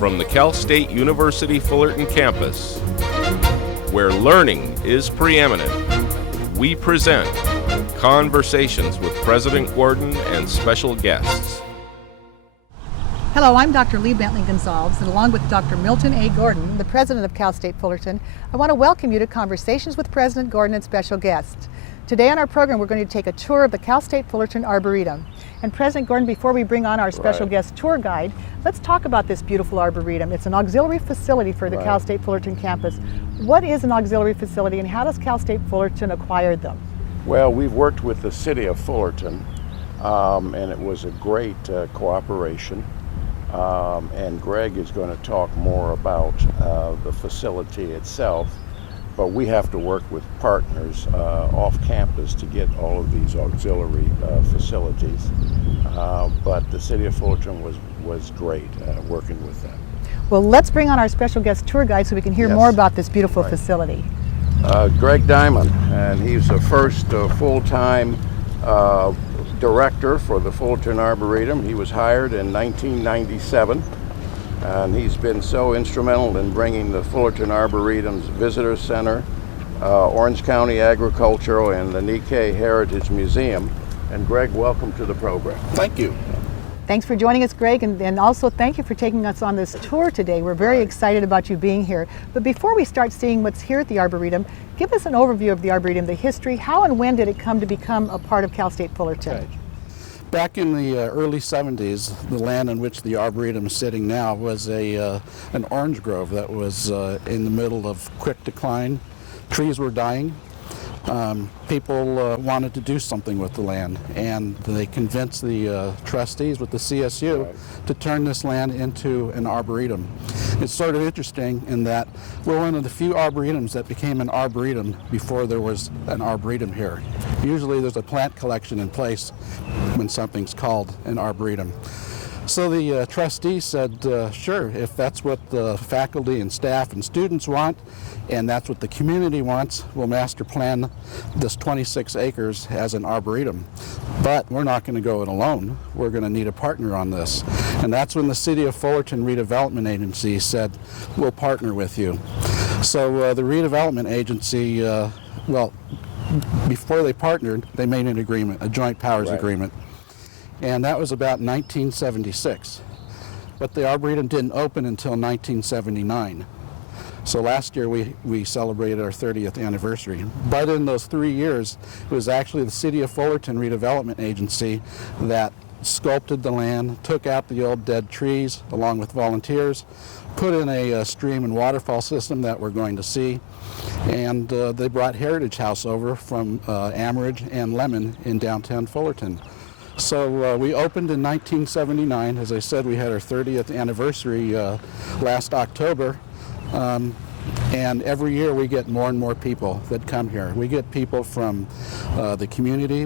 From the Cal State University Fullerton campus, where learning is preeminent, we present Conversations with President Gordon and special guests. Hello, I'm Dr. Lee Bentley Gonzalez, and along with Dr. Milton A. Gordon, the president of Cal State Fullerton, I want to welcome you to Conversations with President Gordon and special guests. Today on our program, we're going to take a tour of the Cal State Fullerton Arboretum. And President Gordon, before we bring on our special guest tour guide, let's talk about this beautiful Arboretum. It's an auxiliary facility for the Cal State Fullerton campus. What is an auxiliary facility and how does Cal State Fullerton acquire them? Well, we've worked with the city of Fullerton, and it was a great cooperation. And Greg is going to talk more about the facility itself, but we have to work with partners off campus to get all of these auxiliary facilities. But the city of Fullerton was great working with them. Well, let's bring on our special guest tour guide so we can hear more about this beautiful facility. Greg Diamond, and he's the first full-time director for the Fullerton Arboretum. He was hired in 1997, and he's been so instrumental in bringing the Fullerton Arboretum's Visitor Center, Orange County Agricultural, and the Nikkei Heritage Museum. And Greg, welcome to the program. Thank you. Thanks for joining us, Greg, and also thank you for taking us on this tour today. We're very excited about you being here. But before we start seeing what's here at the Arboretum, give us an overview of the Arboretum, the history. How and when did it come to become a part of Cal State Fullerton? Okay. Back in the early 70s, the land on which the Arboretum is sitting now was an orange grove that was in the middle of quick decline. Trees were dying. People wanted to do something with the land, and they convinced the trustees with the CSU to turn this land into an arboretum. It's sort of interesting in that we're one of the few arboretums that became an arboretum before there was an arboretum here. Usually there's a plant collection in place when something's called an arboretum. So the trustees said, sure, if that's what the faculty and staff and students want, and that's what the community wants, we'll master plan this 26 acres as an arboretum. But we're not going to go it alone. We're going to need a partner on this. And that's when the City of Fullerton Redevelopment Agency said, we'll partner with you. So the redevelopment agency, well, before they partnered, they made an agreement, a joint powers agreement. And that was about 1976. But the Arboretum didn't open until 1979. So last year we celebrated our 30th anniversary. But in those 3 years, it was actually the City of Fullerton Redevelopment Agency that sculpted the land, took out the old dead trees along with volunteers, put in a stream and waterfall system that we're going to see, and they brought Heritage House over from Amherst and Lemon in downtown Fullerton. So we opened in 1979. As I said, we had our 30th anniversary last October. And every year we get more and more people that come here. We get people from the community.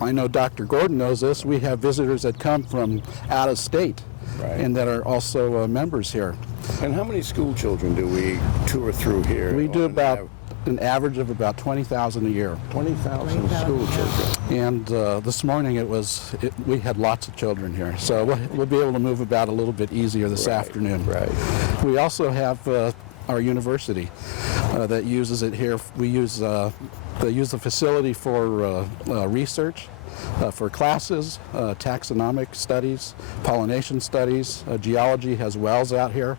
I know Dr. Gordon knows this, we have visitors that come from out of state and that are also members here. And how many school children do we tour through here? We do about an average of about 20,000 a year. 20,000 school children. And this morning we had lots of children here, so we'll be able to move about a little bit easier this afternoon. We also have our university that uses it here. They use the facility for research, for classes, taxonomic studies, pollination studies. Geology has wells out here.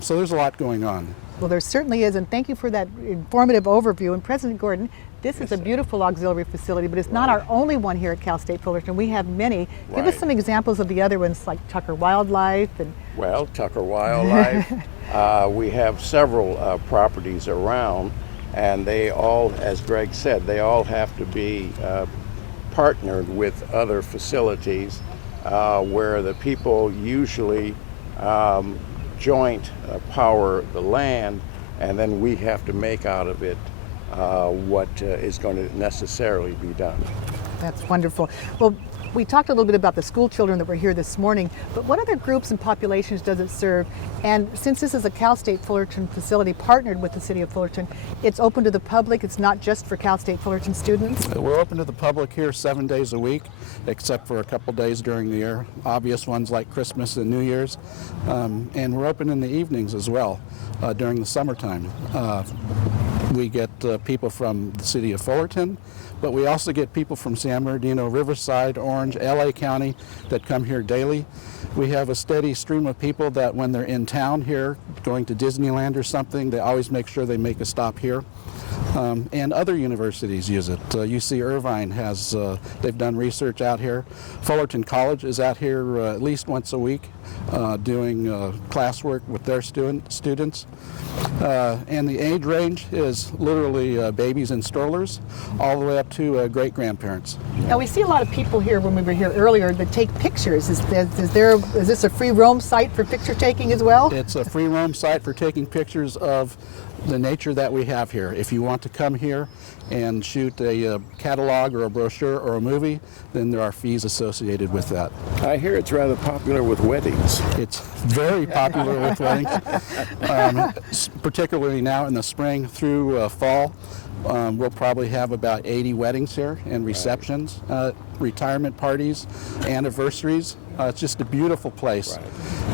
So there's a lot going on. Well, there certainly is, and thank you for that informative overview. And President Gordon, this is a beautiful auxiliary facility, but it's not our only one here at Cal State Fullerton. We have many. Give us some examples of the other ones, like Tucker Wildlife. Well, Tucker Wildlife. We have several properties around, and they all, as Greg said, they all have to be partnered with other facilities where the people usually joint power the land, and then we have to make out of it what is going to necessarily be done. That's wonderful. Well, We talked a little bit about the school children that were here this morning, but what other groups and populations does it serve? And since this is a Cal State Fullerton facility partnered with the City of Fullerton, it's open to the public. It's not just for Cal State Fullerton students. We're open to the public here 7 days a week, except for a couple days during the year, obvious ones like Christmas and New Year's. And we're open in the evenings as well during the summertime. We get people from the City of Fullerton, but we also get people from San Bernardino, Riverside, Orange, LA County that come here daily. We have a steady stream of people that when they're in town here, going to Disneyland or something, they always make sure they make a stop here. And other universities use it. UC Irvine has, they've done research out here. Fullerton College is out here at least once a week doing classwork with their students. And the age range is literally babies and strollers all the way up to great-grandparents. Now we see a lot of people here when we were here earlier that take pictures. Is this a free roam site for picture taking as well? It's a free roam site for taking pictures of the nature that we have here. If you want to come here and shoot a catalog or a brochure or a movie, then there are fees associated with that. I hear it's rather popular with weddings. It's very popular with weddings, particularly now in the spring through fall. We'll probably have about 80 weddings here and receptions, retirement parties, anniversaries. It's just a beautiful place,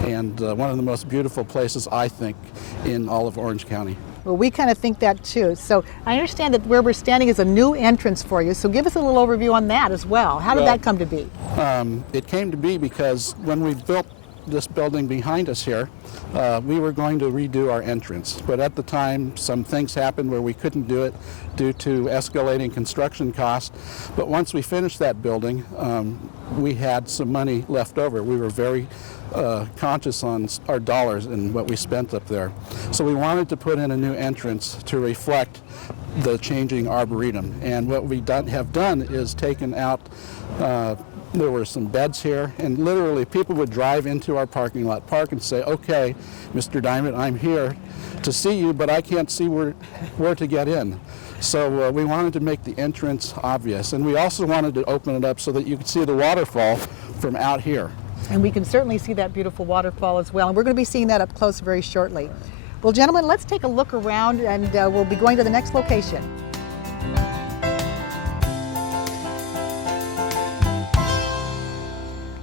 and one of the most beautiful places, I think, in all of Orange County. Well, we kind of think that too. So I understand that where we're standing is a new entrance for you. So give us a little overview on that as well. How did that come to be? It came to be because when we built this building behind us here, we were going to redo our entrance. But at the time, some things happened where we couldn't do it due to escalating construction costs. But once we finished that building, we had some money left over. We were very conscious on our dollars and what we spent up there. So we wanted to put in a new entrance to reflect the changing Arboretum. And what we have done is taken out there were some beds here, and literally people would drive into our parking lot, park and say, okay, Mr. Diamond, I'm here to see you, but I can't see where to get in. So we wanted to make the entrance obvious, and we also wanted to open it up so that you could see the waterfall from out here. And we can certainly see that beautiful waterfall as well, and we're going to be seeing that up close very shortly. Well, gentlemen, let's take a look around, and we'll be going to the next location.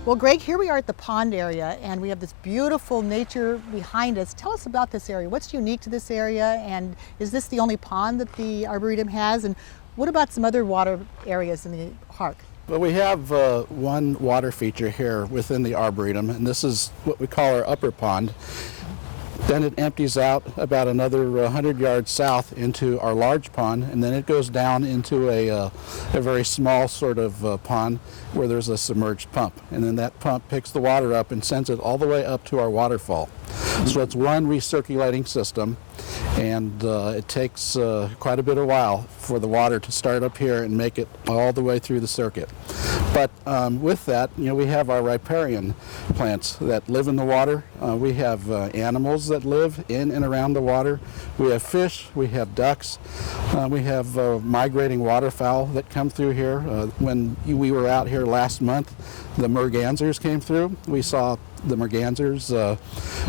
Well, Greg, here we are at the pond area, and we have this beautiful nature behind us. Tell us about this area. What's unique to this area, and is this the only pond that the Arboretum has? And what about some other water areas in the park? Well, we have one water feature here within the Arboretum, and this is what we call our upper pond. Then it empties out about another 100 yards south into our large pond, and then it goes down into a very small sort of pond where there's a submerged pump. And then that pump picks the water up and sends it all the way up to our waterfall. So it's one recirculating system, and it takes quite a bit of while for the water to start up here and make it all the way through the circuit. But with that, you know, we have our riparian plants that live in the water. We have animals that live in and around the water. We have fish, we have ducks, we have migrating waterfowl that come through here. When we were out here last month, the mergansers came through. We saw the mergansers.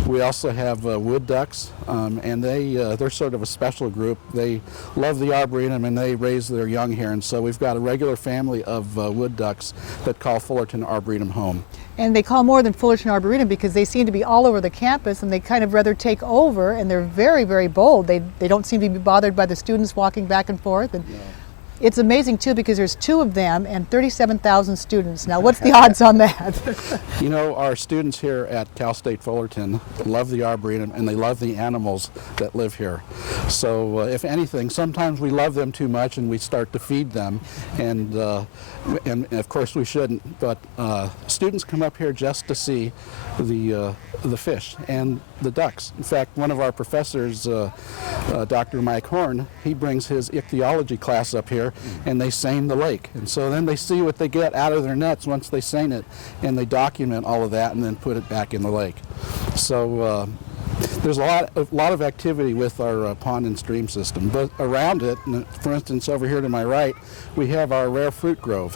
We also have wood ducks, and they're sort of a special group. They love the Arboretum and they raise their young here, and so we've got a regular family of wood ducks that call Fullerton Arboretum home. And they call more than Fullerton Arboretum because they seem to be all over the campus, and they kind of rather take over, and they're very, very bold. They don't seem to be bothered by the students walking back and forth. And no. It's amazing too because there's 2 of them and 37,000 students. Now what's the odds on that? You know, our students here at Cal State Fullerton love the Arboretum and they love the animals that live here. So if anything, sometimes we love them too much and we start to feed them, and of course we shouldn't, but students come up here just to see the fish and the ducks. In fact, one of our professors, Dr. Mike Horn, he brings his ichthyology class up here and they seine the lake. And so then they see what they get out of their nets once they seine it, and they document all of that and then put it back in the lake. So There's a lot of activity with our pond and stream system, but around it, for instance, over here to my right, we have our rare fruit grove,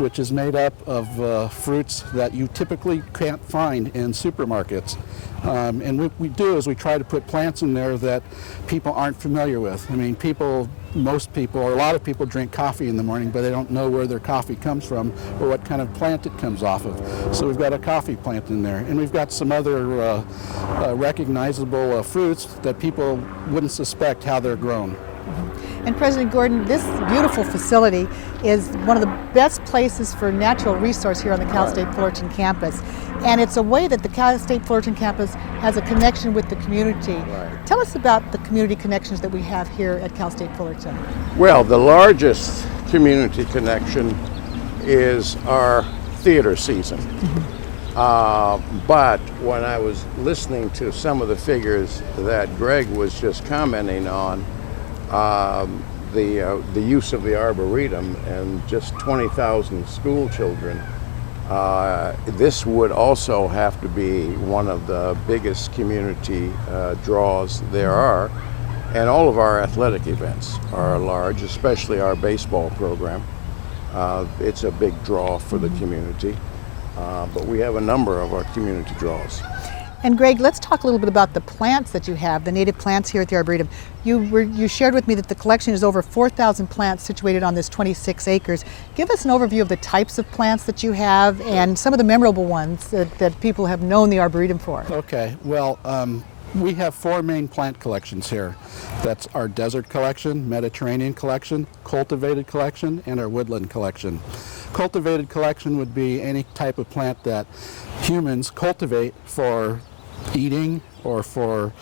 which is made up of fruits that you typically can't find in supermarkets. And what we do is we try to put plants in there that people aren't familiar with. I mean, most people, or a lot of people drink coffee in the morning, but they don't know where their coffee comes from or what kind of plant it comes off of. So we've got a coffee plant in there, and we've got some other recognizable fruits that people wouldn't suspect how they're grown. And President Gordon, this beautiful facility is one of the best places for natural resource here on the Cal State Fullerton campus. And it's a way that the Cal State Fullerton campus has a connection with the community. Right. Tell us about the community connections that we have here at Cal State Fullerton. Well, the largest community connection is our theater season. But when I was listening to some of the figures that Greg was just commenting on, the use of the Arboretum and just 20,000 school children, this would also have to be one of the biggest community draws there are. And all of our athletic events are large, especially our baseball program. It's a big draw for the community, but we have a number of our community draws. And Greg, let's talk a little bit about the plants that you have, the native plants here at the Arboretum. You shared with me that the collection is over 4,000 plants situated on this 26 acres. Give us an overview of the types of plants that you have and some of the memorable ones that people have known the Arboretum for. Okay, well, we have 4 main plant collections here. That's our desert collection, Mediterranean collection, cultivated collection, and our woodland collection. Cultivated collection would be any type of plant that humans cultivate for eating or for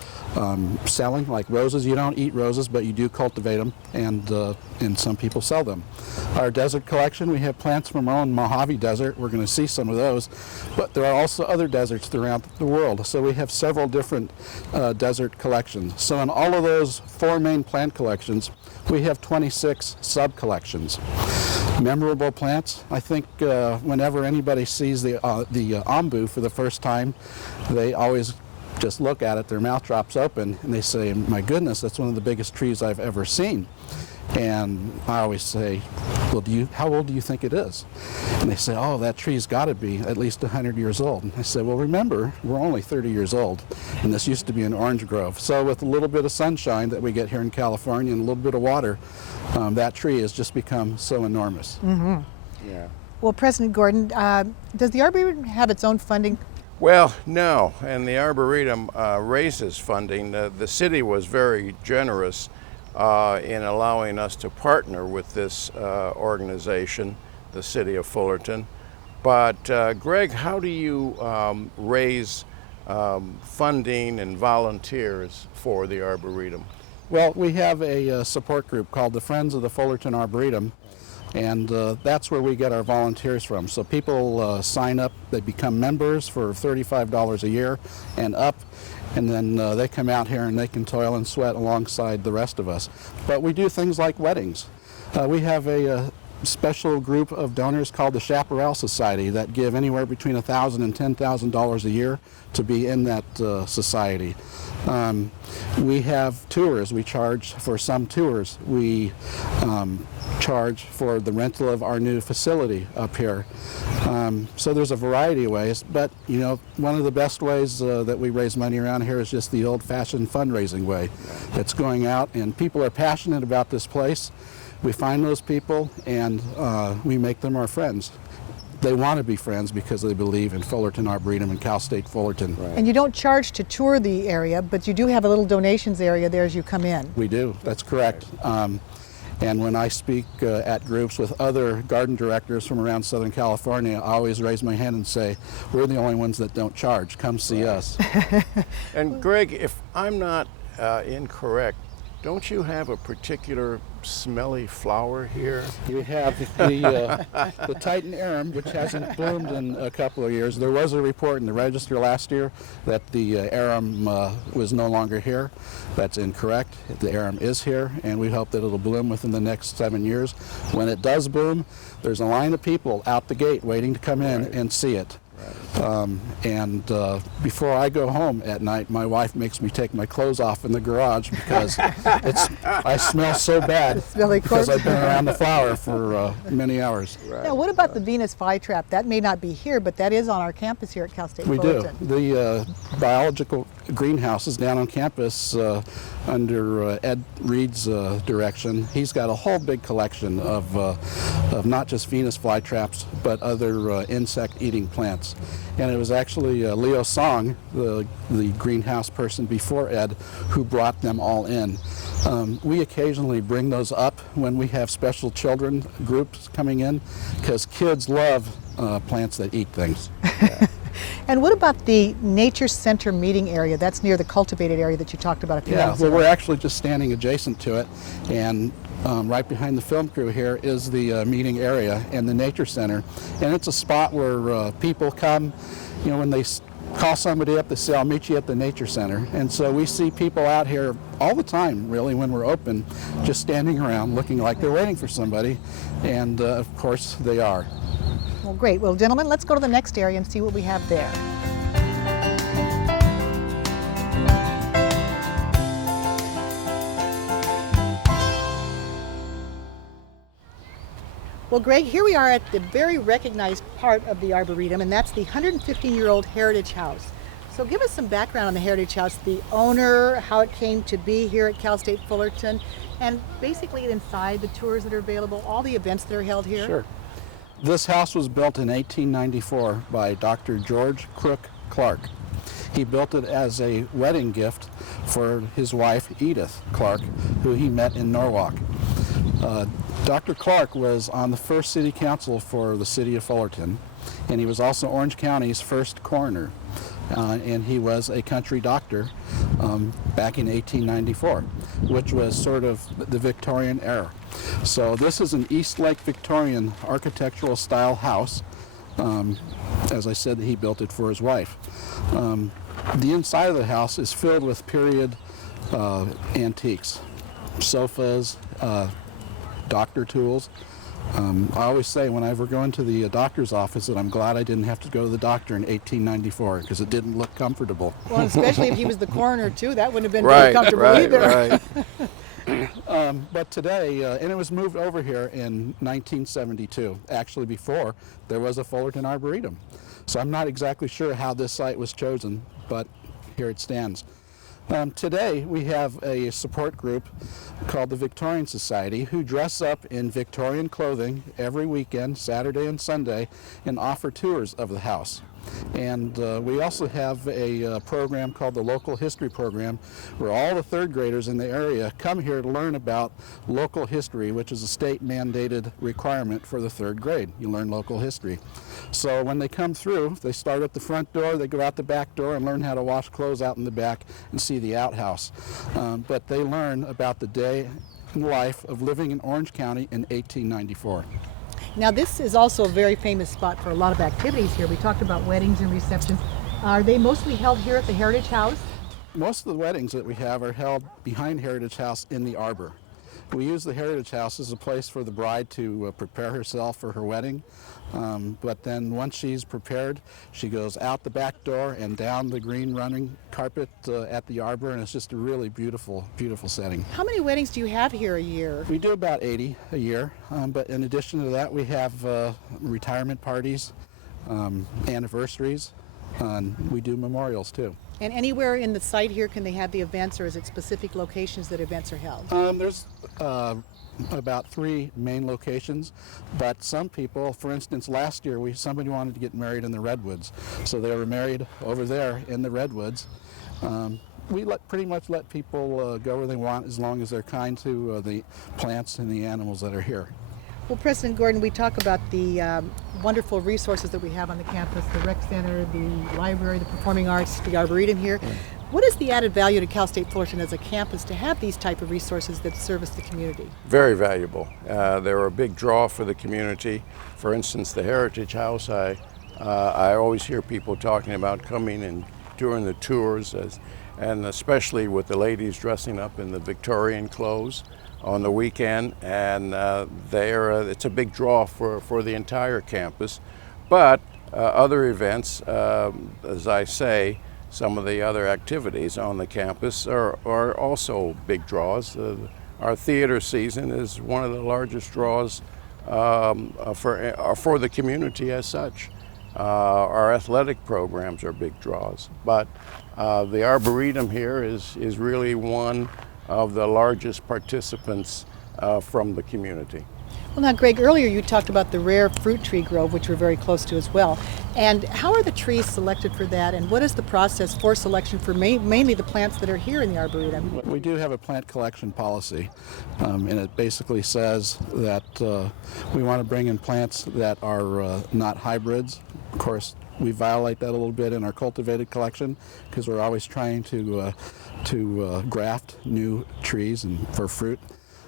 selling, like roses. You don't eat roses, but you do cultivate them, and some people sell them. Our desert collection, we have plants from our own Mojave Desert. We're going to see some of those, but there are also other deserts throughout the world, so we have several different desert collections. So in all of those 4 main plant collections, we have 26 sub-collections. Memorable plants, I think whenever anybody sees the ombu for the first time, they always just look at it, their mouth drops open, and they say, my goodness, that's one of the biggest trees I've ever seen. And I always say, well, how old do you think it is? And they say, oh, that tree's got to be at least 100 years old. And I say, well, remember, we're only 30 years old, and this used to be an orange grove. So with a little bit of sunshine that we get here in California and a little bit of water, that tree has just become so enormous. Mm-hmm. Yeah. Well, President Gordon, does the Arboretum have its own funding? Well, no, and the Arboretum raises funding. The city was very generous in allowing us to partner with this organization, the city of Fullerton. But Greg, how do you raise funding and volunteers for the Arboretum? Well, we have a support group called the Friends of the Fullerton Arboretum, and that's where we get our volunteers from. So people sign up, they become members for $35 a year and up, and then they come out here and they can toil and sweat alongside the rest of us. But we do things like weddings. We have a special group of donors called the Chaparral Society that give anywhere between $1,000 and $10,000 a year to be in that society. We have tours. We charge for some tours. We charge for the rental of our new facility up here. So there's a variety of ways, but you know, one of the best ways that we raise money around here is just the old-fashioned fundraising way. It's going out, and people are passionate about this place. We find those people and we make them our friends. They want to be friends because they believe in Fullerton Arboretum and Cal State Fullerton. Right. And you don't charge to tour the area, but you do have a little donations area there as you come in. We do, that's correct. And when I speak at groups with other garden directors from around Southern California, I always raise my hand and say, we're the only ones that don't charge. Come see us. And Greg, if I'm not incorrect, don't you have a particular smelly flower here? We have the Titan arum, which hasn't bloomed in a couple of years. There was a report in the register last year that the arum was no longer here. That's incorrect. The arum is here, and we hope that it'll bloom within the next 7 years. When it does bloom, there's a line of people out the gate waiting to come in and see it. Before I go home at night, my wife makes me take my clothes off in the garage because I smell so bad because I've been around the flower for many hours. Now, what about the Venus flytrap? That may not be here, but that is on our campus here at Cal State Fullerton. We do. The biological greenhouse is down on campus under Ed Reed's direction. He's got a whole big collection of not just Venus flytraps, but other insect-eating plants. And it was actually Leo Song, the greenhouse person before Ed, who brought them all in. We occasionally bring those up when we have special children groups coming in, because kids love plants that eat things. Yeah. And what about the Nature Center meeting area? That's near the cultivated area that you talked about a few minutes ago. Well, we're actually just standing adjacent to it, and right behind the film crew here is the meeting area and the Nature Center. And it's a spot where people come, you know, when they call somebody up, they say, I'll meet you at the Nature Center. And so we see people out here all the time, really, when we're open, just standing around looking like they're waiting for somebody. And of course, they are. Well, great. Well, gentlemen, let's go to the next area and see what we have there. Well, Greg, here we are at the very recognized part of the Arboretum, and that's the 115-year-old Heritage House. So give us some background on the Heritage House, the owner, how it came to be here at Cal State Fullerton, and basically inside, the tours that are available, all the events that are held here. Sure. This house was built in 1894 by Dr. George Crook Clark. He built it as a wedding gift for his wife, Edith Clark, who he met in Norwalk. Dr. Clark was on the first city council for the city of Fullerton, and he was also Orange County's first coroner. And he was a country doctor back in 1894, which was sort of the Victorian era. So this is an East Lake Victorian architectural style house. As I said, he built it for his wife. The inside of the house is filled with period antiques, sofas, doctor tools. I always say when I ever go into the doctor's office that I'm glad I didn't have to go to the doctor in 1894 because it didn't look comfortable. Well, especially if he was the coroner too, that wouldn't have been very comfortable either. Right. But today, and it was moved over here in 1972. Actually, before there was a Fullerton Arboretum. So I'm not exactly sure how this site was chosen, but here it stands. Today we have a support group called the Victorian Society who dress up in Victorian clothing every weekend, Saturday and Sunday, and offer tours of the house. And we also have a program called the Local History Program where all the third graders in the area come here to learn about local history, which is a state mandated requirement for the third grade. You learn local history. So when they come through, they start at the front door, they go out the back door and learn how to wash clothes out in the back and see the outhouse. But they learn about the day in life of living in Orange County in 1894. Now this is also a very famous spot for a lot of activities here. We talked about weddings and receptions. Are they mostly held here at the Heritage House? Most of the weddings that we have are held behind Heritage House in the arbor. We use the Heritage House as a place for the bride to prepare herself for her wedding. But then once she's prepared, she goes out the back door and down the green running carpet at the arbor, and it's just a really beautiful, beautiful setting. How many weddings do you have here a year? We do about 80 a year, but in addition to that, we have retirement parties, anniversaries, and we do memorials too. And anywhere in the site here can they have the events, or is it specific locations that events are held? There's about 3 main locations, but some people, for instance, last year somebody wanted to get married in the Redwoods, so they were married over there in the Redwoods. We pretty much let people go where they want as long as they're kind to the plants and the animals that are here. Well, President Gordon, we talk about the wonderful resources that we have on the campus, the rec center, the library, the performing arts, the Arboretum here. Yeah. What is the added value to Cal State Fullerton as a campus to have these type of resources that service the community? Very valuable. They're a big draw for the community. For instance, the Heritage House, I always hear people talking about coming and doing the tours, and especially with the ladies dressing up in the Victorian clothes on the weekend, and it's a big draw for the entire campus. But other events, as I say, some of the other activities on the campus are also big draws. Our theater season is one of the largest draws for the community as such. Our athletic programs are big draws, but the Arboretum here is really one of the largest participants from the community. Well, now, Greg, earlier you talked about the rare fruit tree grove, which we're very close to as well. And how are the trees selected for that, and what is the process for selection for mainly the plants that are here in the Arboretum? We do have a plant collection policy, and it basically says that we want to bring in plants that are not hybrids. Of course, we violate that a little bit in our cultivated collection because we're always trying to graft new trees and for fruit.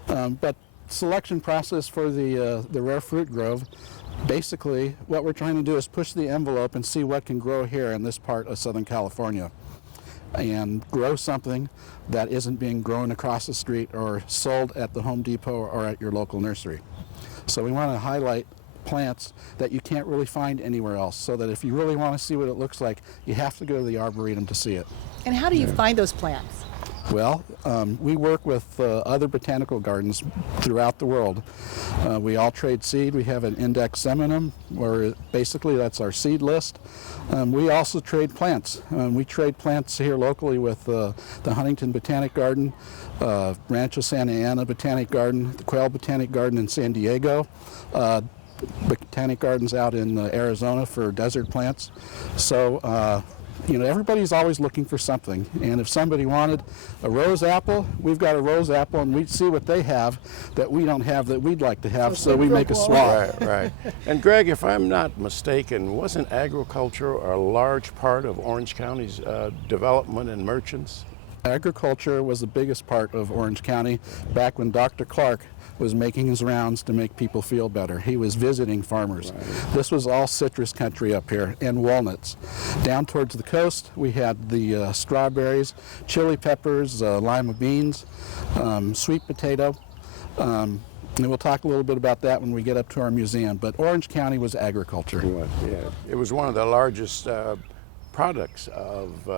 But selection process for the rare fruit grove, basically what we're trying to do is push the envelope and see what can grow here in this part of Southern California and grow something that isn't being grown across the street or sold at the Home Depot or at your local nursery. So we want to highlight plants that you can't really find anywhere else, so that if you really want to see what it looks like, you have to go to the Arboretum to see it. And how do you find those plants? Well, we work with other botanical gardens throughout the world. We all trade seed. We have an index seminum, where basically that's our seed list. We also trade plants. We trade plants here locally with the Huntington Botanic Garden, Rancho Santa Ana Botanic Garden, the Quail Botanic Garden in San Diego, botanic gardens out in Arizona for desert plants. So everybody's always looking for something, and if somebody wanted a rose apple, we've got a rose apple, and we'd see what they have that we don't have that we'd like to have, so we make a swap. Right. And Greg, if I'm not mistaken, wasn't agriculture a large part of Orange County's development and merchants? Agriculture was the biggest part of Orange County back when Dr. Clark was making his rounds to make people feel better. He was visiting farmers. Right. This was all citrus country up here, and walnuts. Down towards the coast, we had the strawberries, chili peppers, lima beans, sweet potato. And we'll talk a little bit about that when we get up to our museum. But Orange County was agriculture. It was, yeah. It was one of the largest products of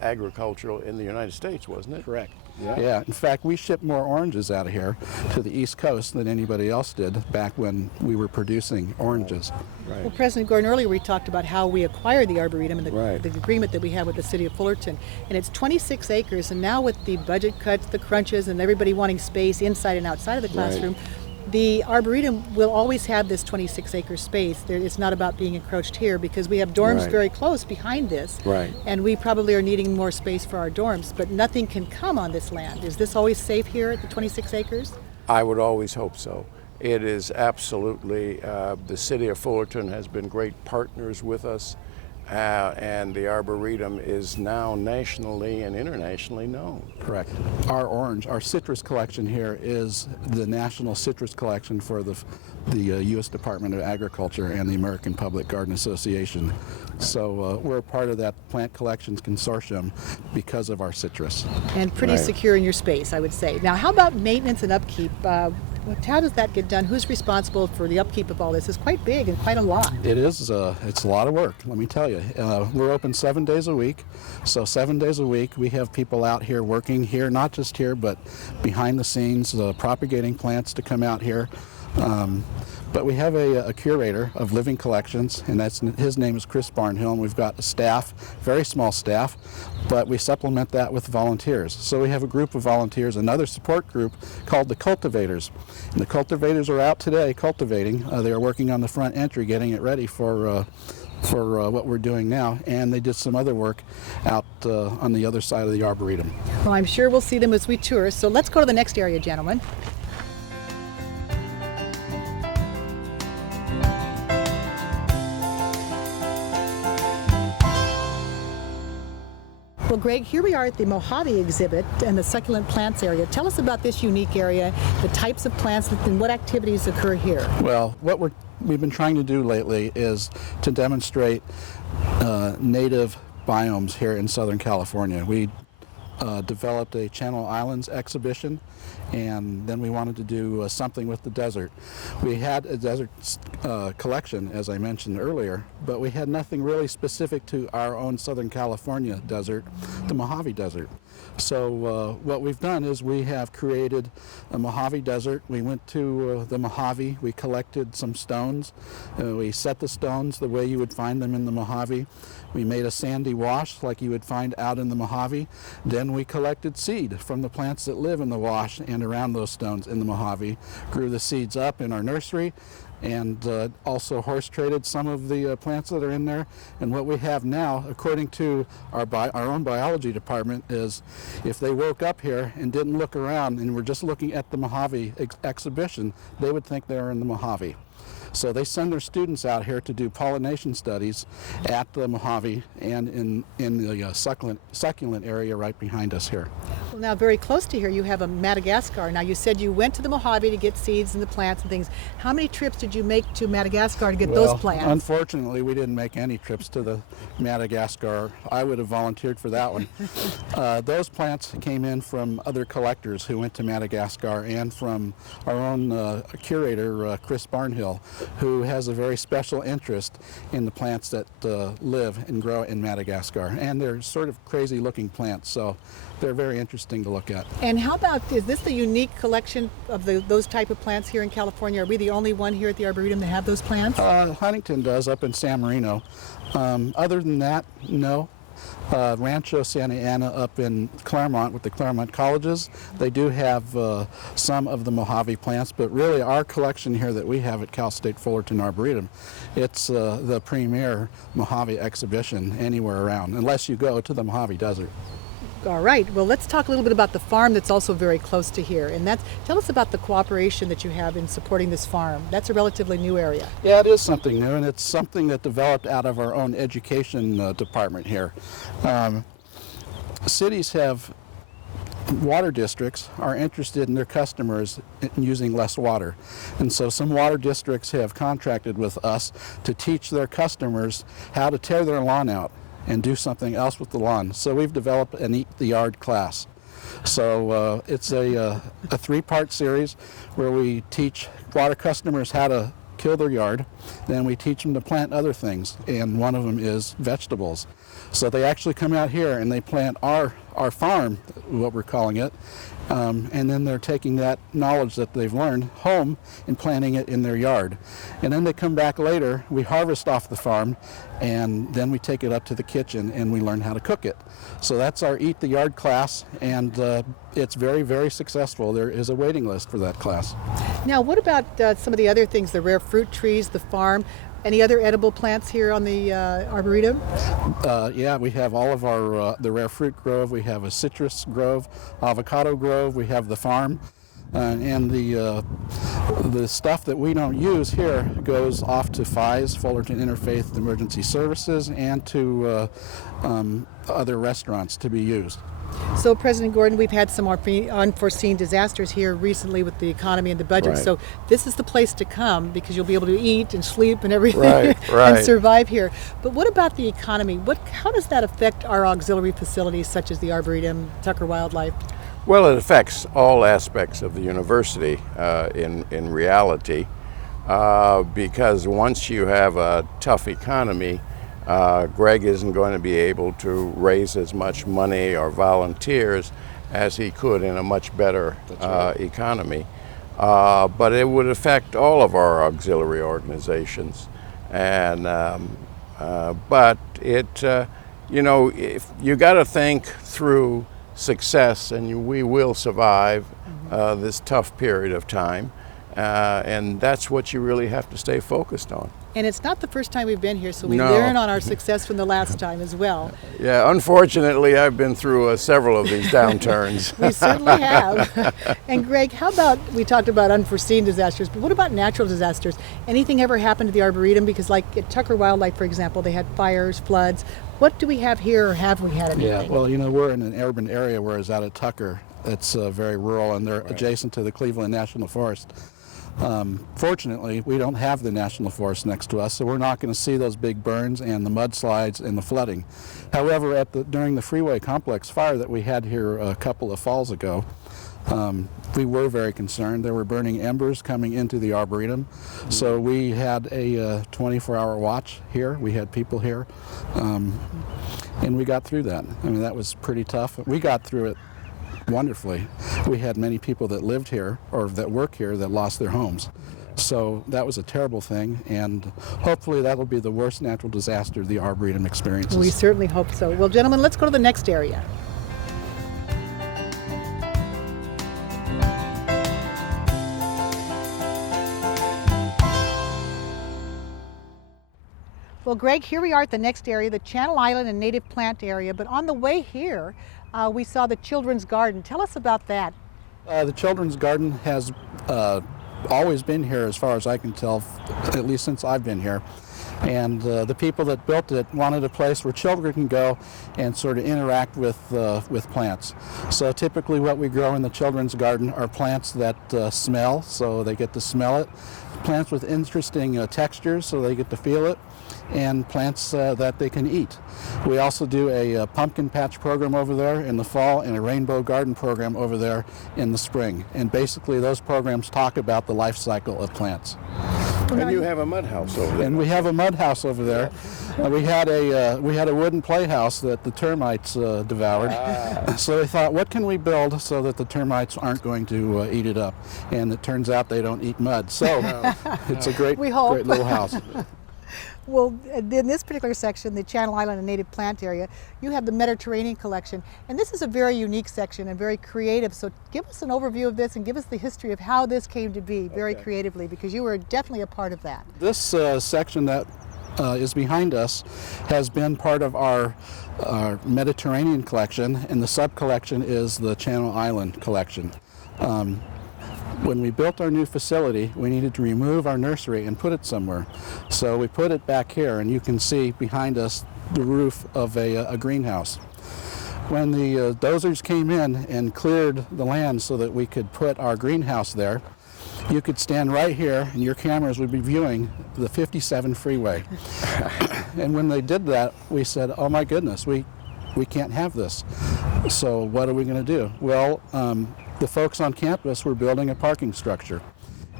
agricultural in the United States, wasn't it? Correct. Yeah. In fact, we shipped more oranges out of here to the East Coast than anybody else did back when we were producing oranges. Right. Well, President Gordon, earlier we talked about how we acquired the Arboretum and the agreement that we have with the city of Fullerton. And it's 26 acres, and now with the budget cuts, the crunches, and everybody wanting space inside and outside of the classroom, the Arboretum will always have this 26-acre space. It's not about being encroached here because we have dorms very close behind this. Right. And we probably are needing more space for our dorms, but nothing can come on this land. Is this always safe here at the 26 acres? I would always hope so. It is absolutely, the city of Fullerton has been great partners with us, and the Arboretum is now nationally and internationally known. Correct. Our citrus collection here is the national citrus collection for the U.S. Department of Agriculture and the American Public Garden Association. So we're a part of that plant collections consortium because of our citrus. And pretty secure in your space, I would say. Now, how about maintenance and upkeep? How does that get done? Who's responsible for the upkeep of all this? It's quite big and quite a lot. It is. It's a lot of work, let me tell you. We're open 7 days a week. So 7 days a week, we have people out here working here, not just here, but behind the scenes, propagating plants to come out here. But we have a curator of living collections, and his name is Chris Barnhill, and we've got a staff, very small staff, but we supplement that with volunteers. So we have a group of volunteers, another support group called the cultivators. And the cultivators are out today cultivating. They are working on the front entry, getting it ready for what we're doing now, and they did some other work out on the other side of the Arboretum. Well, I'm sure we'll see them as we tour, so let's go to the next area, gentlemen. Well, Greg, here we are at the Mojave exhibit and the succulent plants area. Tell us about this unique area, the types of plants and what activities occur here. Well, what we've been trying to do lately is to demonstrate native biomes here in Southern California. We developed a Channel Islands exhibition, and then we wanted to do something with the desert. We had a desert collection, as I mentioned earlier, but we had nothing really specific to our own Southern California desert, the Mojave Desert. So what we've done is we have created a Mojave Desert. We went to the Mojave, we collected some stones, we set the stones the way you would find them in the Mojave. We made a sandy wash like you would find out in the Mojave. Then we collected seed from the plants that live in the wash and around those stones in the Mojave, grew the seeds up in our nursery, and also horse traded some of the plants that are in there. And what we have now, according to our own biology department, is if they woke up here and didn't look around and were just looking at the Mojave exhibition, they would think they were in the Mojave. So they send their students out here to do pollination studies at the Mojave and in the succulent area right behind us here. Well, now very close to here you have a Madagascar. Now you said you went to the Mojave to get seeds and the plants and things. How many trips did you make to Madagascar to get those plants? Unfortunately, we didn't make any trips to the Madagascar. I would have volunteered for that one. Those plants came in from other collectors who went to Madagascar and from our own curator, Chris Barnhill, who has a very special interest in the plants that live and grow in Madagascar. And they're sort of crazy looking plants, so they're very interesting to look at. And how about, is this the unique collection of those type of plants here in California? Are we the only one here at the Arboretum that have those plants? Huntington does up in San Marino. Other than that, no. Rancho Santa Ana up in Claremont with the Claremont colleges, they do have some of the Mojave plants, but really our collection here that we have at Cal State Fullerton Arboretum, it's the premier Mojave exhibition anywhere around, unless you go to the Mojave Desert. All right, well, let's talk a little bit about the farm that's also very close to here. And tell us about the cooperation that you have in supporting this farm. That's a relatively new area. Yeah, it is something new, and it's something that developed out of our own education department here. Cities have water districts are interested in their customers in using less water. And so some water districts have contracted with us to teach their customers how to tear their lawn out and do something else with the lawn. So we've developed an Eat the Yard class. So it's a three-part series where we teach water customers how to kill their yard, then we teach them to plant other things, and one of them is vegetables. So they actually come out here and they plant our farm, what we're calling it, and then they're taking that knowledge that they've learned home and planting it in their yard. And then they come back later, we harvest off the farm, and then we take it up to the kitchen and we learn how to cook it. So that's our Eat the Yard class, and it's very, very successful. There is a waiting list for that class. Now, what about some of the other things, the rare fruit trees, the farm? Any other edible plants here on the Arboretum? Yeah, we have all of our the rare fruit grove. We have a citrus grove, avocado grove. We have the farm, and the stuff that we don't use here goes off to FIS, Fullerton Interfaith Emergency Services, and to other restaurants to be used. So, President Gordon, we've had some unforeseen disasters here recently with the economy and the budget. Right. So this is the place to come because you'll be able to eat and sleep and everything Right. and survive here. But what about the economy? How does that affect our auxiliary facilities such as the Arboretum, Tucker Wildlife? Well, it affects all aspects of the university in reality, because once you have a tough economy, Greg isn't going to be able to raise as much money or volunteers as he could in a much better economy. But it would affect all of our auxiliary organizations. And but it, you know, if you got to think through success, and we will survive this tough period of time, and that's what you really have to stay focused on. And it's not the first time we've been here, so we No. learn on our success from the last time as well. Yeah, unfortunately, I've been through several of these downturns. We certainly have. And Greg, how about, we talked about unforeseen disasters, but what about natural disasters? Anything ever happened to the Arboretum? Because like at Tucker Wildlife, for example, they had fires, floods. What do we have here, or have we had anything? Yeah, well, you know, we're in an urban area, whereas out at Tucker, it's very rural, and they're adjacent to the Cleveland National Forest. Fortunately, we don't have the national forest next to us, so we're not going to see those big burns and the mudslides and the flooding. However, during the freeway complex fire that we had here a couple of falls ago, we were very concerned. There were burning embers coming into the Arboretum, so we had a 24-hour watch here. We had people here, and we got through that. I mean, that was pretty tough. We got through it wonderfully. We had many people that lived here or that work here that lost their homes. So that was a terrible thing, and hopefully that'll be the worst natural disaster the Arboretum experiences. We certainly hope so. Well, gentlemen, let's go to the next area. Well, Greg, here we are at the next area, the Channel Island and Native Plant area, but on the way here, we saw the Children's Garden. Tell us about that. The Children's Garden has always been here as far as I can tell, at least since I've been here. And the people that built it wanted a place where children can go and sort of interact with plants. So typically what we grow in the Children's Garden are plants that smell, so they get to smell it. Plants with interesting textures, so they get to feel it. And plants that they can eat. We also do a pumpkin patch program over there in the fall and a rainbow garden program over there in the spring. And basically those programs talk about the life cycle of plants. And you have a mud house over there. And we have a mud house over there. We had a wooden playhouse that the termites devoured. So we thought, what can we build so that the termites aren't going to eat it up? And it turns out they don't eat mud. So it's a great little house. Well, in this particular section, the Channel Island and Native Plant area, you have the Mediterranean collection. And this is a very unique section and very creative. So give us an overview of this and give us the history of how this came to be very creatively, because you were definitely a part of that. This section that is behind us has been part of our Mediterranean collection, and the sub-collection is the Channel Island collection. When we built our new facility, we needed to remove our nursery and put it somewhere. So we put it back here, and you can see behind us the roof of a greenhouse. When the dozers came in and cleared the land so that we could put our greenhouse there, you could stand right here and your cameras would be viewing the 57 freeway. And when they did that, we said, oh my goodness, we can't have this. So what are we going to do? Well, the folks on campus were building a parking structure,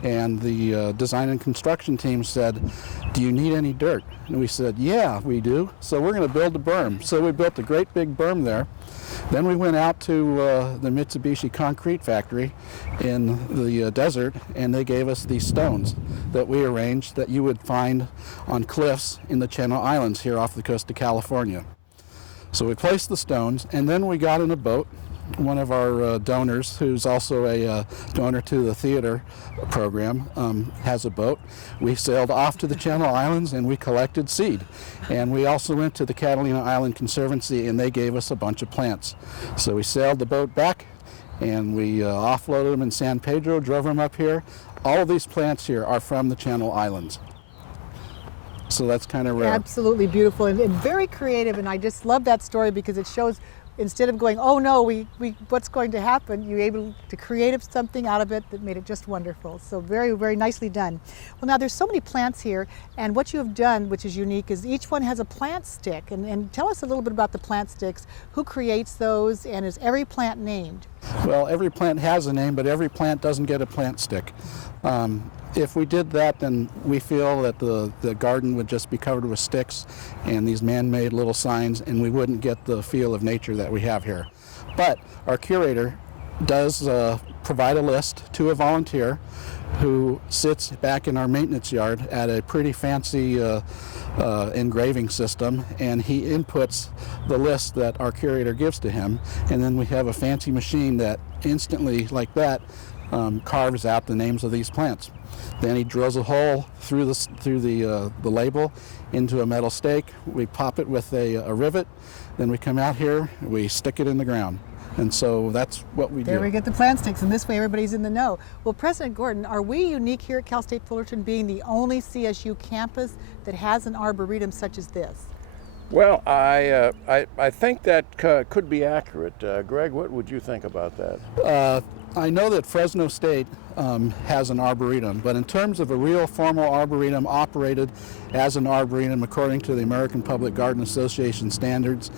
and the design and construction team said, do you need any dirt? And we said, yeah, we do. So we're going to build a berm. So we built a great big berm there. Then we went out to the Mitsubishi concrete factory in the desert, and they gave us these stones that we arranged that you would find on cliffs in the Channel Islands here off the coast of California. So we placed the stones, and then we got in a boat. One of our donors, who's also a donor to the theater program, has a boat. We sailed off to the Channel Islands and we collected seed. And we also went to the Catalina Island Conservancy, and they gave us a bunch of plants. So we sailed the boat back and we offloaded them in San Pedro, drove them up here. All of these plants here are from the Channel Islands. So that's kind of rare. Absolutely beautiful and very creative, and I just love that story because it shows, instead of going, oh no, what's going to happen, you were able to create something out of it that made it just wonderful. So very, very nicely done. Well, now there's so many plants here, and what you have done, which is unique, is each one has a plant stick. And tell us a little bit about the plant sticks. Who creates those, and is every plant named? Well, every plant has a name, but every plant doesn't get a plant stick. If we did that, then we feel that the garden would just be covered with sticks and these man-made little signs, and we wouldn't get the feel of nature that we have here. But our curator does provide a list to a volunteer who sits back in our maintenance yard at a pretty fancy engraving system, and he inputs the list that our curator gives to him, and then we have a fancy machine that instantly, like that, carves out the names of these plants. Then he drills a hole through the label into a metal stake. We pop it with a rivet. Then we come out here, we stick it in the ground. And so that's what we do. There we get the plant sticks, and this way everybody's in the know. Well, President Gordon, are we unique here at Cal State Fullerton, being the only CSU campus that has an arboretum such as this? Well, I think that could be accurate. Greg, what would you think about that? I know that Fresno State has an arboretum, but in terms of a real formal arboretum operated as an arboretum according to the American Public Garden Association standards,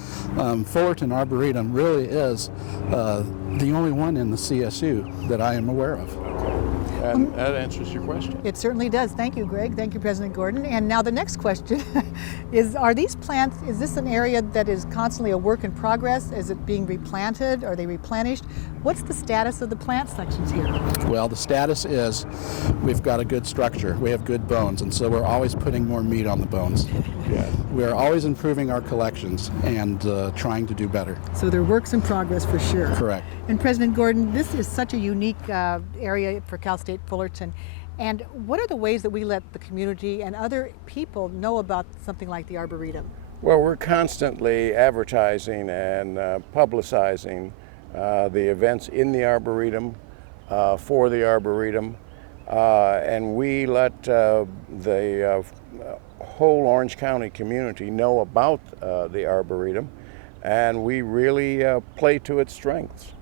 Fullerton Arboretum really is the only one in the CSU that I am aware of. And that answers your question. It certainly does. Thank you, Greg. Thank you, President Gordon. And now the next question is, are these plants, is this an area that is constantly a work in progress? Is it being replanted? Are they replenished? What's the status of the plant sections here? Well, the status is we've got a good structure. We have good bones, and so we're always putting more meat on the bones. Yeah. We're always improving our collections and trying to do better. So they're works in progress for sure. Correct. And President Gordon, this is such a unique area for Cal State Fullerton. And what are the ways that we let the community and other people know about something like the Arboretum? Well, we're constantly advertising and publicizing the events in the Arboretum, for the Arboretum, and we let the whole Orange County community know about the Arboretum, and we really play to its strengths.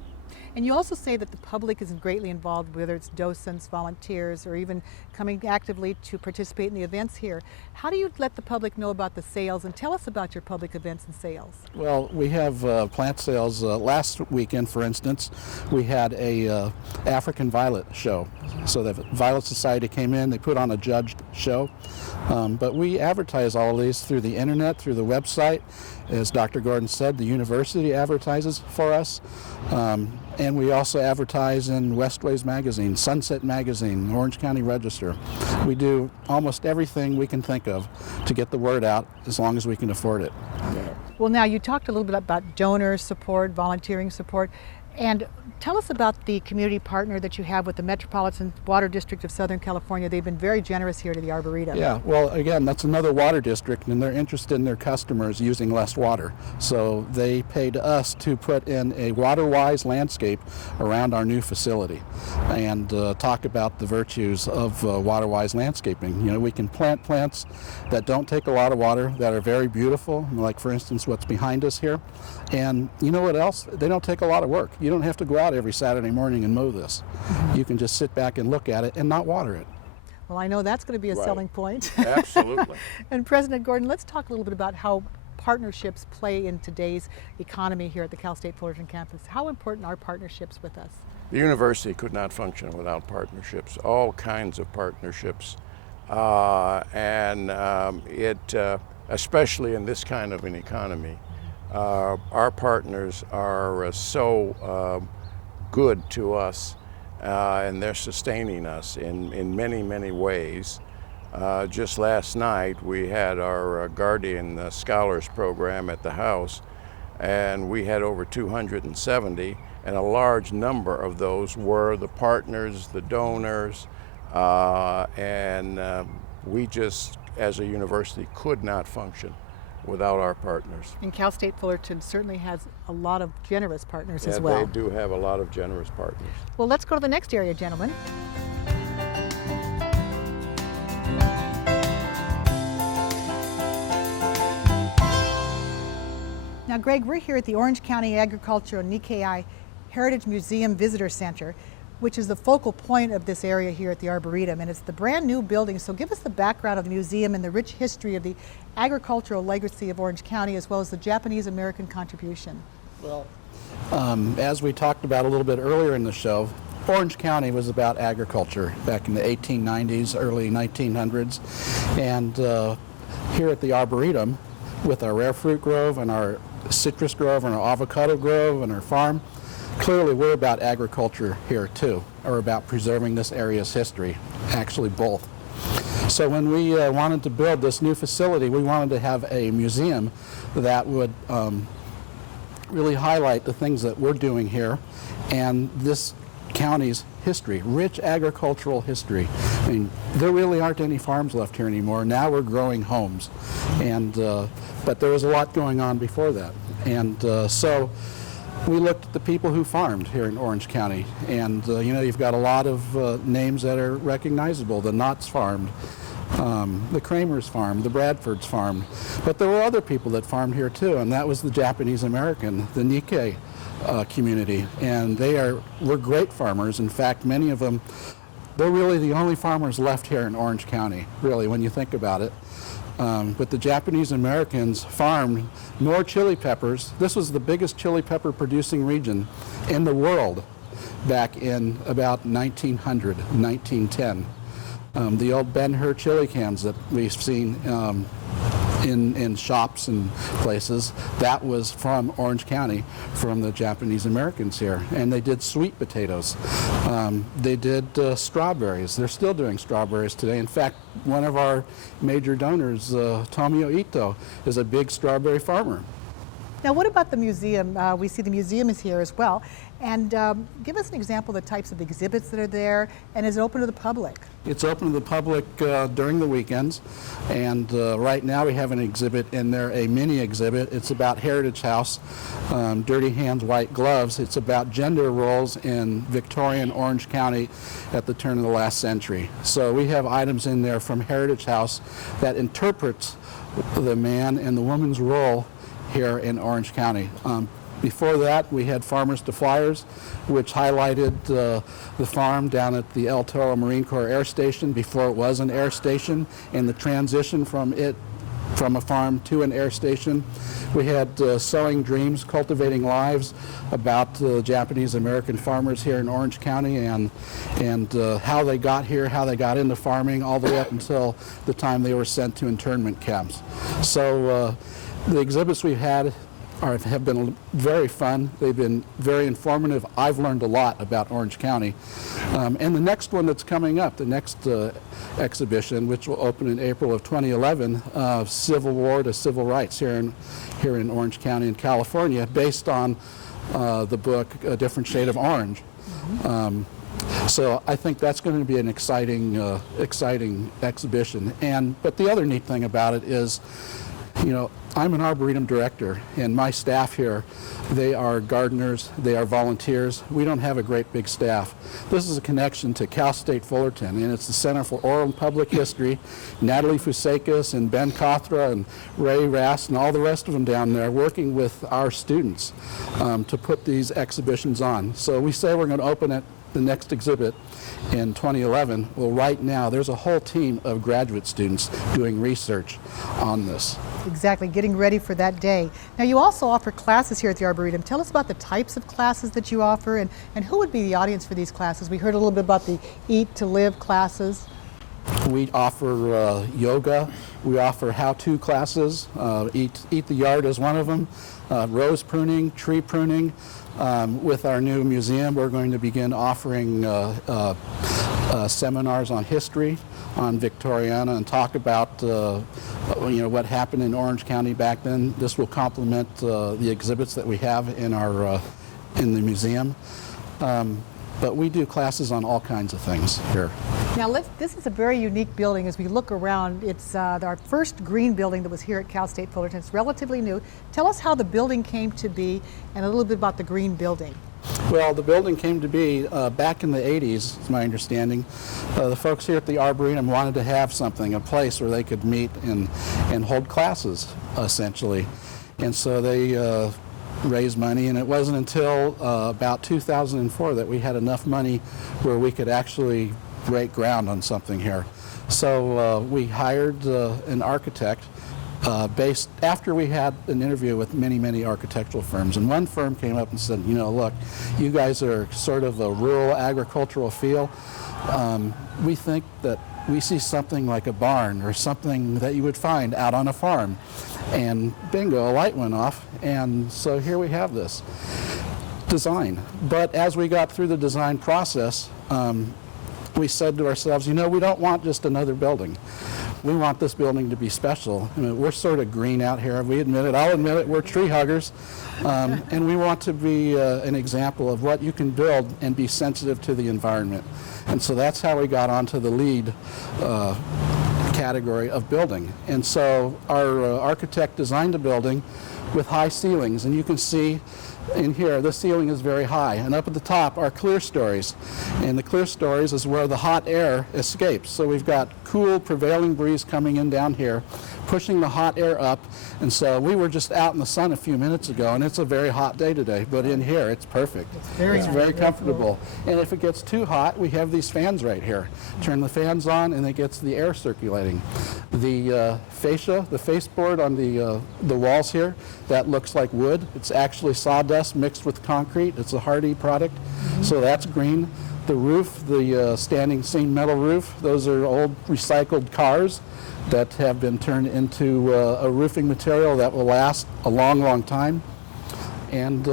And you also say that the public is greatly involved, whether it's docents, volunteers, or even coming actively to participate in the events here. How do you let the public know about the sales? And tell us about your public events and sales. Well, we have plant sales. Last weekend, for instance, we had a African violet show. So the Violet Society came in, they put on a judged show. But we advertise all of these through the internet, through the website. As Dr. Gordon said, the university advertises for us. And we also advertise in Westways Magazine, Sunset Magazine, Orange County Register. We do almost everything we can think of to get the word out as long as we can afford it. Well, now you talked a little bit about donor support, volunteering support, and tell us about the community partner that you have with the Metropolitan Water District of Southern California. They've been very generous here to the Arboretum. Yeah, well, again, that's another water district, and they're interested in their customers using less water. So they paid us to put in a water-wise landscape around our new facility and talk about the virtues of water-wise landscaping. You know, we can plant plants that don't take a lot of water, that are very beautiful, like, for instance, what's behind us here. And you know what else? They don't take a lot of work. You don't have to go out every Saturday morning and mow this. You can just sit back and look at it and not water it. Well, I know that's going to be a selling point. Absolutely. And President Gordon, let's talk a little bit about how partnerships play in today's economy here at the Cal State Fullerton campus. How important are partnerships with us? The university could not function without partnerships, all kinds of partnerships. Especially in this kind of an economy, our partners are so good to us, and they're sustaining us in many, many ways. Just last night we had our Guardian Scholars program at the house, and we had over 270, and a large number of those were the partners, the donors, and we just, as a university, could not function without our partners. And Cal State Fullerton certainly has a lot of generous partners as well. They do have a lot of generous partners. Well, let's go to the next area, gentlemen. Now, Greg, we're here at the Orange County Agricultural Nikkei Heritage Museum Visitor Center, which is the focal point of this area here at the Arboretum, and it's the brand new building. So give us the background of the museum and the rich history of the agricultural legacy of Orange County, as well as the Japanese-American contribution. Well, as we talked about a little bit earlier in the show, Orange County was about agriculture back in the 1890s, early 1900s, and here at the Arboretum, with our rare fruit grove and our citrus grove and our avocado grove and our farm, clearly we're about agriculture here too, or about preserving this area's history, actually both. So when we wanted to build this new facility, we wanted to have a museum that would really highlight the things that we're doing here and this county's history, rich agricultural history. I mean, there really aren't any farms left here anymore. Now we're growing homes, and but there was a lot going on before that. And so we looked at the people who farmed here in Orange County, and you know, you've got a lot of names that are recognizable. The Knotts farmed, the Kramer's farm, the Bradford's farm. But there were other people that farmed here too, and that was the Japanese American, the Nikkei community. And were great farmers. In fact, many of them, they're really the only farmers left here in Orange County, really, when you think about it. But the Japanese Americans farmed more chili peppers. This was the biggest chili pepper producing region in the world back in about 1900, 1910. The old Ben-Hur chili cans that we've seen in shops and places, that was from Orange County, from the Japanese Americans here. And they did sweet potatoes. They did strawberries. They're still doing strawberries today. In fact, one of our major donors, Tomio Ito, is a big strawberry farmer. Now, what about the museum? We see the museum is here as well. And give us an example of the types of exhibits that are there, and is it open to the public? It's open to the public during the weekends, and right now we have an exhibit in there, a mini exhibit. It's about Heritage House, Dirty Hands, White Gloves. It's about gender roles in Victorian Orange County at the turn of the last century. So we have items in there from Heritage House that interprets the man and the woman's role here in Orange County. Before that, we had Farmers to Flyers, which highlighted the farm down at the El Toro Marine Corps Air Station before it was an air station, and the transition from a farm to an air station. We had Sowing Dreams, Cultivating Lives, about Japanese American farmers here in Orange County and how they got here, how they got into farming, all the way up until the time they were sent to internment camps. So the exhibits we've had have been very fun. They've been very informative. I've learned a lot about Orange County. And the next one that's coming up, the next exhibition, which will open in April of 2011, Civil War to Civil Rights here in Orange County in California, based on the book A Different Shade of Orange. So I think that's going to be an exciting exhibition. But the other neat thing about it is, you know, I'm an Arboretum director, and my staff here, they are gardeners, they are volunteers. We don't have a great big staff. This is a connection to Cal State Fullerton, and it's the Center for Oral and Public History. Natalie Fusakis and Ben Kothra and Ray Rast and all the rest of them down there working with our students to put these exhibitions on. So we say we're going to open it, the next exhibit, in 2011. Well, right now there's a whole team of graduate students doing research on this. Exactly, getting ready for that day. Now, you also offer classes here at the Arboretum. Tell us about the types of classes that you offer, and who would be the audience for these classes? We heard a little bit about the Eat to Live classes. We offer yoga. We offer how-to classes. Eat the Yard is one of them. Rose pruning, tree pruning. With our new museum, we're going to begin offering seminars on history, on Victoriana, and talk about what happened in Orange County back then. This will complement the exhibits that we have in the museum. But we do classes on all kinds of things here. Now, this is a very unique building. As we look around, it's our first green building that was here at Cal State Fullerton. It's relatively new. Tell us how the building came to be and a little bit about the green building. Well, the building came to be back in the 80s, is my understanding. The folks here at the Arboretum wanted to have something, a place where they could meet and hold classes, essentially. And so they raise money, and it wasn't until about 2004 that we had enough money where we could actually break ground on something here. So we hired an architect based after we had an interview with many architectural firms, and one firm came up and said, you know, look, you guys are sort of a rural agricultural feel. We think that we see something like a barn or something that you would find out on a farm. And bingo, a light went off, and so here we have this design. But as we got through the design process, we said to ourselves, you know, we don't want just another building. We want this building to be special. I mean, we're sort of green out here. We admit it. I'll admit it. We're tree huggers. And we want to be an example of what you can build and be sensitive to the environment. And so that's how we got onto the LEED category of building. And so our architect designed a building with high ceilings. And you can see in here, the ceiling is very high. And up at the top are clear stories. And the clear stories is where the hot air escapes. So we've got cool prevailing breeze coming in down here, pushing the hot air up. And so we were just out in the sun a few minutes ago, and it's a very hot day today. But in here, it's perfect. It's very comfortable. And if it gets too hot, we have these fans right here. Turn the fans on, and it gets the air circulating. The fascia, the faceboard on the walls here, that looks like wood. It's actually sawdust mixed with concrete. It's a hardy product, so that's green. The roof, the standing seam metal roof, those are old recycled cars that have been turned into a roofing material that will last a long, long time. And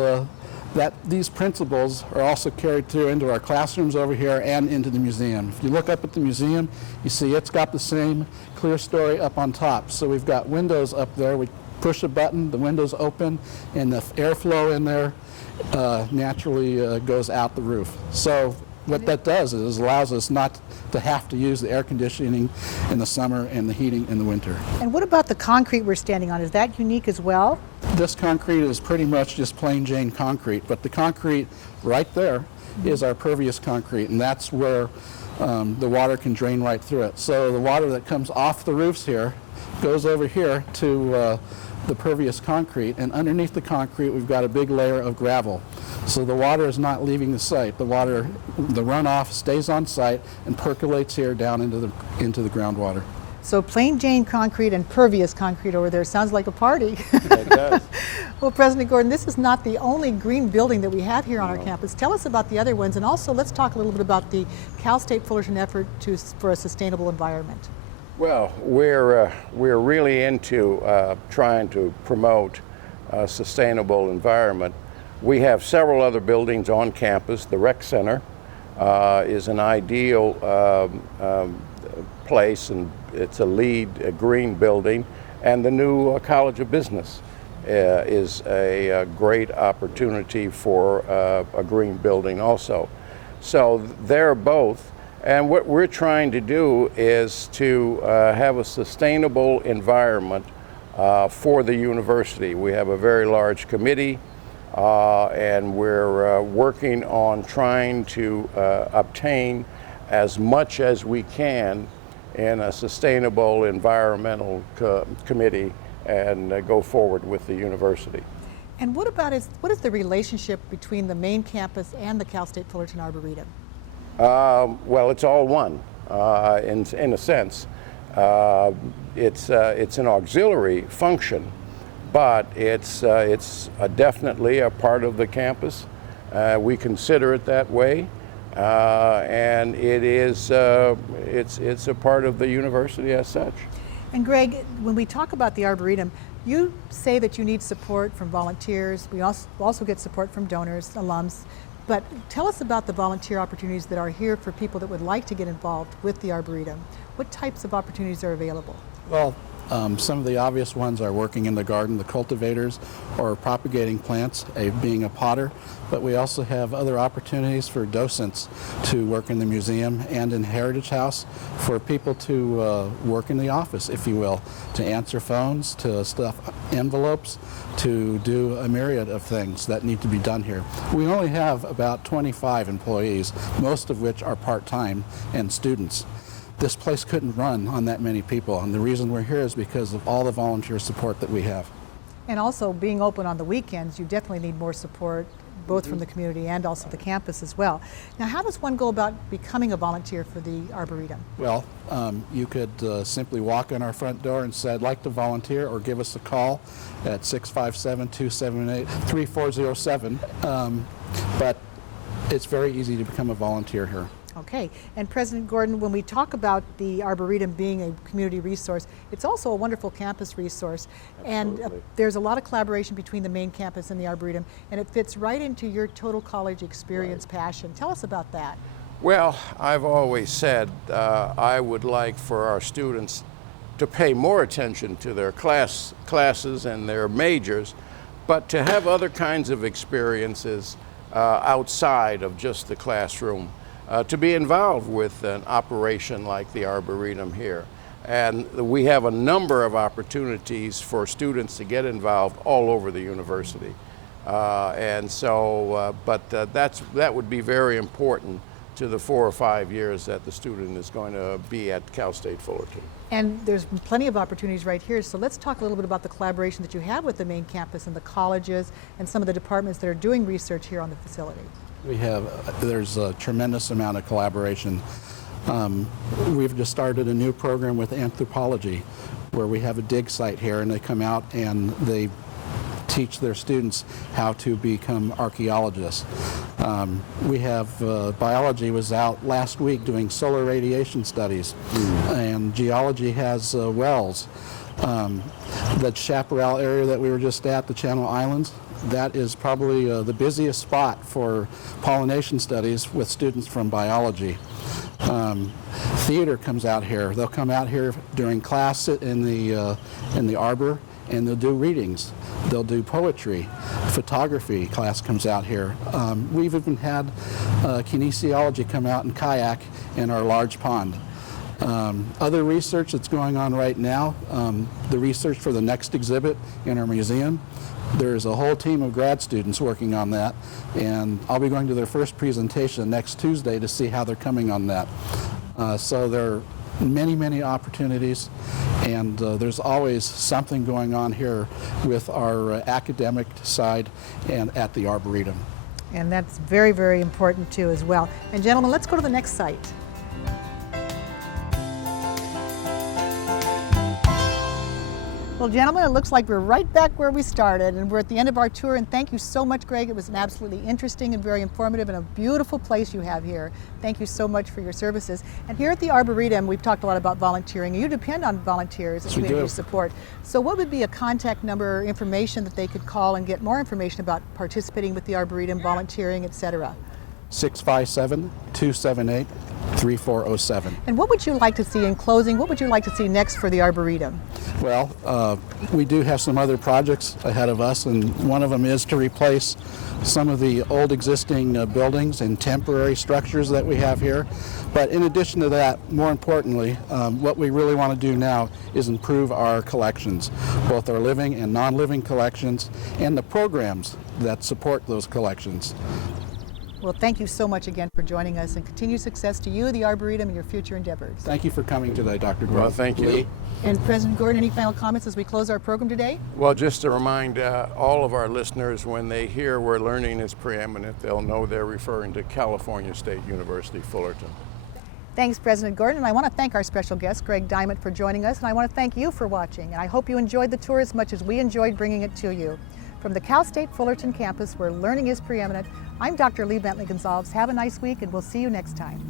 these principles are also carried through into our classrooms over here and into the museum. If you look up at the museum, you see it's got the same clear story up on top. So we've got windows up there. We push a button, the windows open, and the airflow in there naturally goes out the roof. So what that does is allows us not to have to use the air conditioning in the summer and the heating in the winter. And what about the concrete we're standing on? Is that unique as well? This concrete is pretty much just plain Jane concrete, but the concrete right there is our pervious concrete, and that's where the water can drain right through it. So the water that comes off the roofs here goes over here to the pervious concrete, and underneath the concrete we've got a big layer of gravel. So the water is not leaving the site. The runoff stays on site and percolates here down into the groundwater. So plain Jane concrete and pervious concrete over there sounds like a party. It does. Well, President Gordon, this is not the only green building that we have here on our campus. Tell us about the other ones, and also let's talk a little bit about the Cal State Fullerton effort for a sustainable environment. Well, we're really into trying to promote a sustainable environment. We have several other buildings on campus. The rec center is an ideal place, and it's a green building. And the new College of Business is a great opportunity for a green building also. So they're both. And what we're trying to do is to have a sustainable environment for the university. We have a very large committee, and we're working on trying to obtain as much as we can in a sustainable environmental committee and go forward with the university. And what is the relationship between the main campus and the Cal State Fullerton Arboretum? Well, it's all one in a sense. It's an auxiliary function, but it's definitely a part of the campus. We consider it that way, and it is it's a part of the university as such. And Greg, when we talk about the Arboretum, you say that you need support from volunteers. We also get support from donors, alums. But tell us about the volunteer opportunities that are here for people that would like to get involved with the Arboretum. What types of opportunities are available? Well, some of the obvious ones are working in the garden, the cultivators, or propagating plants, being a potter. But we also have other opportunities for docents to work in the museum and in Heritage House, for people to work in the office, if you will, to answer phones, to stuff envelopes, to do a myriad of things that need to be done here. We only have about 25 employees, most of which are part-time and students. This place couldn't run on that many people, and the reason we're here is because of all the volunteer support that we have. And also, being open on the weekends, you definitely need more support, both from the community and also the campus as well. Now, how does one go about becoming a volunteer for the Arboretum? Well, you could simply walk in our front door and say, I'd like to volunteer, or give us a call at 657-278-3407. But it's very easy to become a volunteer here. Okay, and President Gordon, when we talk about the Arboretum being a community resource, it's also a wonderful campus resource. Absolutely. And there's a lot of collaboration between the main campus and the Arboretum, and it fits right into your total college experience passion. Tell us about that. Well, I've always said I would like for our students to pay more attention to their classes and their majors, but to have other kinds of experiences outside of just the classroom. To be involved with an operation like the Arboretum here. And we have a number of opportunities for students to get involved all over the university. That would be very important to the 4 or 5 years that the student is going to be at Cal State Fullerton. And there's plenty of opportunities right here. So let's talk a little bit about the collaboration that you have with the main campus and the colleges and some of the departments that are doing research here on the facility. There's a tremendous amount of collaboration. We've just started a new program with anthropology where we have a dig site here, and they come out and they teach their students how to become archaeologists. We have biology was out last week doing solar radiation studies, and geology has wells. The Chaparral area that we were just at, the Channel Islands, that is probably the busiest spot for pollination studies with students from biology. Theater comes out here. They'll come out here during class in the arbor, and they'll do readings. They'll do poetry. Photography class comes out here. We've even had kinesiology come out and kayak in our large pond. Other research that's going on right now, the research for the next exhibit in our museum, there's a whole team of grad students working on that, and I'll be going to their first presentation next Tuesday to see how they're coming on that. So there are many, many opportunities, and there's always something going on here with our academic side and at the Arboretum. And that's very, very important too as well. And gentlemen, let's go to the next site. Well, gentlemen, it looks like we're right back where we started, and we're at the end of our tour, and thank you so much, Greg. It was an absolutely interesting and very informative and a beautiful place you have here. Thank you so much for your services. And here at the Arboretum, we've talked a lot about volunteering. You depend on volunteers and community support. So what would be a contact number or information that they could call and get more information about participating with the Arboretum, volunteering, etc.? 657-278-3407. And what would you like to see in closing? What would you like to see next for the Arboretum? Well, we do have some other projects ahead of us, and one of them is to replace some of the old existing buildings and temporary structures that we have here. But in addition to that, more importantly, what we really want to do now is improve our collections, both our living and non-living collections, and the programs that support those collections. Well, thank you so much again for joining us, and continued success to you, the Arboretum, and your future endeavors. Thank you for coming today, Dr. Grove. Well, thank you. And President Gordon, any final comments as we close our program today? Well, just to remind all of our listeners, when they hear where learning is preeminent, they'll know they're referring to California State University, Fullerton. Thanks, President Gordon, and I want to thank our special guest, Greg Diamond, for joining us, and I want to thank you for watching, and I hope you enjoyed the tour as much as we enjoyed bringing it to you. From the Cal State Fullerton campus, where learning is preeminent, I'm Dr. Lee Bentley Gonzalez. Have a nice week, and we'll see you next time.